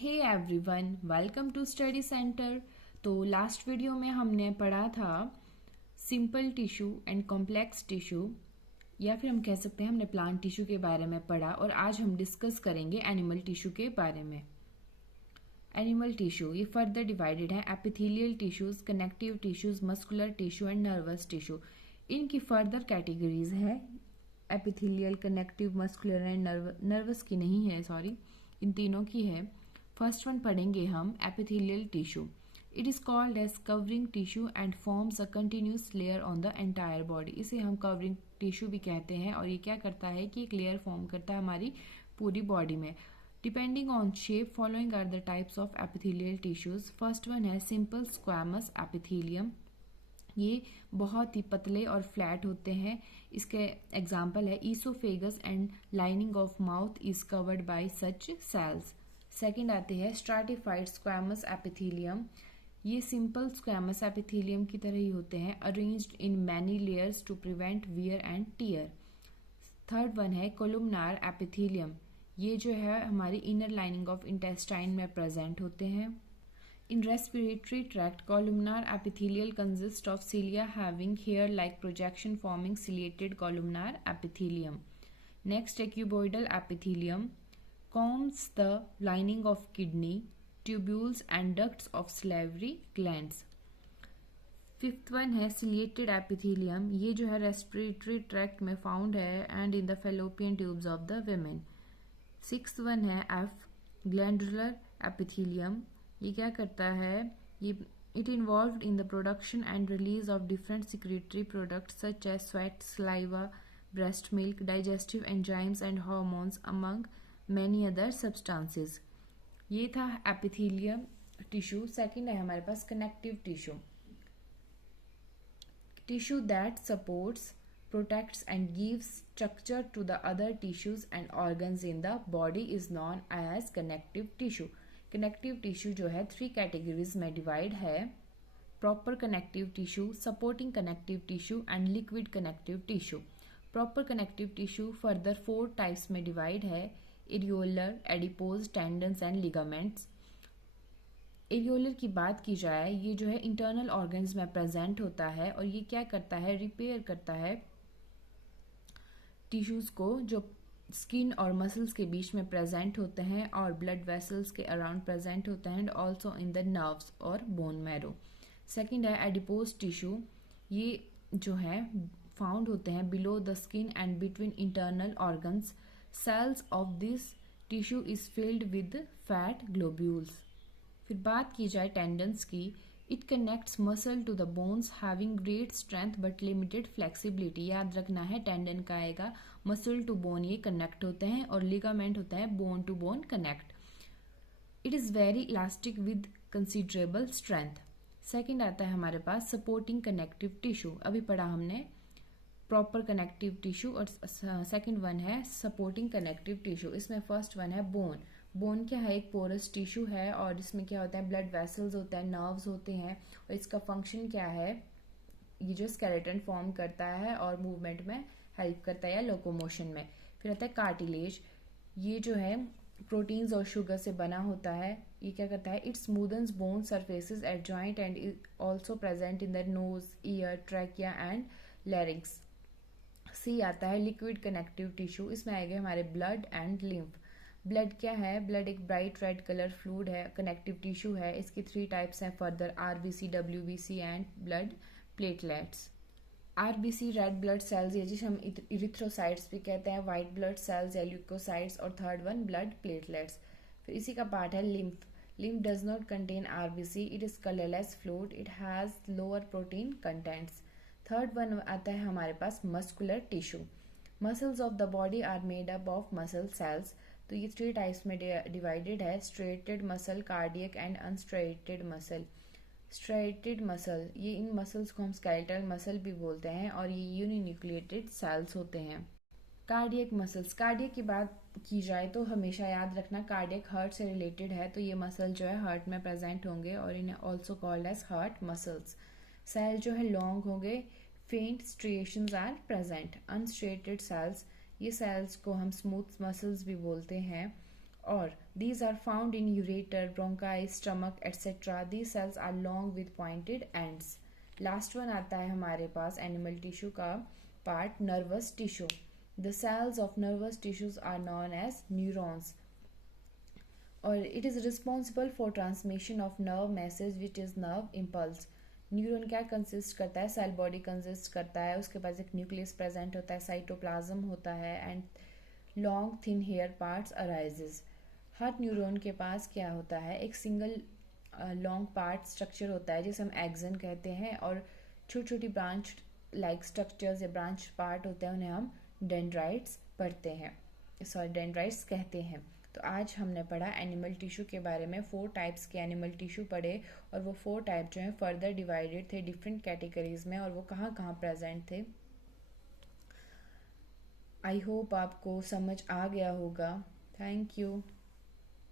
Hey everyone, welcome to study centre. तो last video में हमने पढ़ा था simple tissue and complex tissue, या फिर हम कह सकते हैं हमने प्लांट टिश्यू के बारे में पढ़ा। और आज हम डिस्कस करेंगे एनिमल टिश्यू के बारे में। एनिमल टिश्यू ये फर्दर डिवाइडेड है epithelial tissues, connective tissues, muscular tissue and nervous tissue. इनकी फर्दर कैटेगरीज है epithelial, connective, muscular and nervous की नहीं है, सॉरी, इन तीनों की है। फर्स्ट वन पढ़ेंगे हम epithelial tissue. It is called as covering tissue and forms a continuous layer on the entire body. इसे हम कवरिंग टिश्यू भी कहते हैं और ये क्या करता है कि एक लेयर फॉर्म करता है हमारी पूरी बॉडी में। Depending on shape, following are the types of epithelial tissues. First one है सिंपल स्क्वैमस एपिथेलियम। ये बहुत ही पतले और फ्लैट होते हैं। इसके एग्जाम्पल है oesophagus and lining of mouth is covered by such cells. Second आते हैं स्ट्रैटिफाइड स्क्वैमस एपिथेलियम। ये सिंपल स्क्वैमस एपिथेलियम की तरह ही होते हैं, arranged in many layers to prevent wear and tear. Third one है कोलुमनार एपिथेलियम। ये जो है हमारी इनर लाइनिंग ऑफ इंटेस्टाइन में प्रेजेंट होते हैं। In respiratory tract, columnar epithelial consists of cilia having hair-like projection forming ciliated columnar epithelium. Next, cuboidal epithelium forms the lining of kidney, tubules and ducts of salivary glands. Fifth one है ciliated epithelium. ये जो है respiratory tract में found है and in the fallopian tubes of the women. Sixth one है F, glandular epithelium. ये क्या करता है, ये it involved in the production and release of different secretory products such as sweat, saliva, breast milk, digestive enzymes and hormones among many other substances. ये था epithelium tissue. Second है हमारे पास connective tissue. Tissue that supports, protects and gives structure to the other tissues and organs in the body is known as connective tissue. Connective tissue जो है 3 categories में divide है: proper connective tissue, supporting connective tissue and liquid connective tissue. Proper connective tissue further 4 types में divide है: areolar, adipose, tendons and ligaments. Areolar की बात की जाए, ये जो है इंटरनल ऑर्गन्स में प्रेजेंट होता है और ये क्या करता है, रिपेयर करता है टिश्यूज को जो स्किन और मसल्स के बीच में प्रेजेंट होते हैं और ब्लड वेसल्स के अराउंड प्रेजेंट होते हैं, and also in the nerves और बोन मैरो। सेकंड है एडिपोज टिश्यू। ये जो है फाउंड होते हैं below the skin and between internal organs. Cells of this tissue is filled with fat globules. फिर बात की जाए टेंडन्स की, it connects muscle to the bones having great strength but limited flexibility. याद रखना है टेंडन का आएगा, मसल टू बोन ये कनेक्ट होते हैं और लिगामेंट होता है bone to bone connect. It is very elastic with considerable strength. Second आता है हमारे पास सपोर्टिंग कनेक्टिव टिश्यू। अभी पढ़ा हमने प्रॉपर कनेक्टिव टिश्यू और सेकेंड वन है सपोर्टिंग कनेक्टिव टिश्यू। इसमें फर्स्ट वन है बोन। बोन क्या है, एक पोरस टिश्यू है और इसमें क्या होता है, ब्लड वेसल्स होता है, नर्व्स होते हैं और इसका फंक्शन क्या है, ये जो स्केलेटन फॉर्म करता है और मूवमेंट में हेल्प करता है या लोकोमोशन में। फिर आता है कार्टिलेज। ये जो है प्रोटीन्स और शुगर से बना होता है। ये क्या करता है, it smoothens bone surfaces at joint and is also present in the nose, ear, trachea and larynx. C आता है लिक्विड कनेक्टिव टिश्यू। इसमें आएगा हमारे ब्लड एंड लिम्फ। ब्लड क्या है, ब्लड एक ब्राइट रेड कलर फ्लूइड है, कनेक्टिव टिश्यू है। इसकी 3 टाइप्स हैं further: RBC, WBC and blood platelets. RBC red blood cells, ये जिसे हम इरिथ्रोसाइट्स भी कहते हैं, वाइट ब्लड सेल्स या ल्यूकोसाइट्स, और थर्ड वन ब्लड प्लेटलेट्स। फिर इसी का पार्ट है lymph. Lymph does not contain RBC, it is colourless fluid, it has lower protein contents. Third one आता है हमारे पास muscular tissue. Muscles of the body are made up of muscle cells. तो ये 3 types में divided है: striated muscle, cardiac and unstriated muscle. Striated muscle, ये इन muscles को हम स्केलेटल मसल भी बोलते हैं और ये यूनिन्यूक्लिएटेड सेल्स होते हैं। कार्डियक मसल्स, कार्डियक की बात की जाए तो हमेशा याद रखना कार्डियक हार्ट से रिलेटेड है, तो ये मसल जो है हार्ट में प्रेजेंट होंगे और इन्हें also called as heart muscles. Cell जो है लॉन्ग होंगे, faint striations are present. Unstriated cells, ये सेल्स को हम स्मूथ मसल्स भी बोलते हैं और these are found in ureter, bronchi, stomach, etc. These cells are long with pointed ends. Last one आता है हमारे पास एनिमल टिश्यू का part, nervous tissue. The cells of nervous tissues are known as neurons, और it is responsible for transmission of nerve message which is nerve impulse. Neuron क्या consist करता है? Cell body consist करता है, उसके पास एक nucleus present होता है, साइटोप्लाज्म होता है and long thin hair parts arises. हर न्यूरॉन के पास क्या होता है? एक सिंगल लॉन्ग पार्ट स्ट्रक्चर होता है जिसे हम एक्सन कहते हैं, और छोटी छोटी ब्रांच लाइक स्ट्रक्चर्स या ब्रांच पार्ट होते हैं, उन्हें हम डेंड्राइट्स पढ़ते हैं, डेंड्राइट्स कहते हैं. तो आज हमने पढ़ा एनिमल टिश्यू के बारे में. 4 टाइप्स के एनिमल टिश्यू पढ़े, और वो 4 टाइप जो हैं फर्दर डिवाइडेड थे डिफरेंट कैटेगरीज में, और वो कहाँ कहाँ प्रेजेंट थे. आई होप आपको समझ आ गया होगा. Thank you.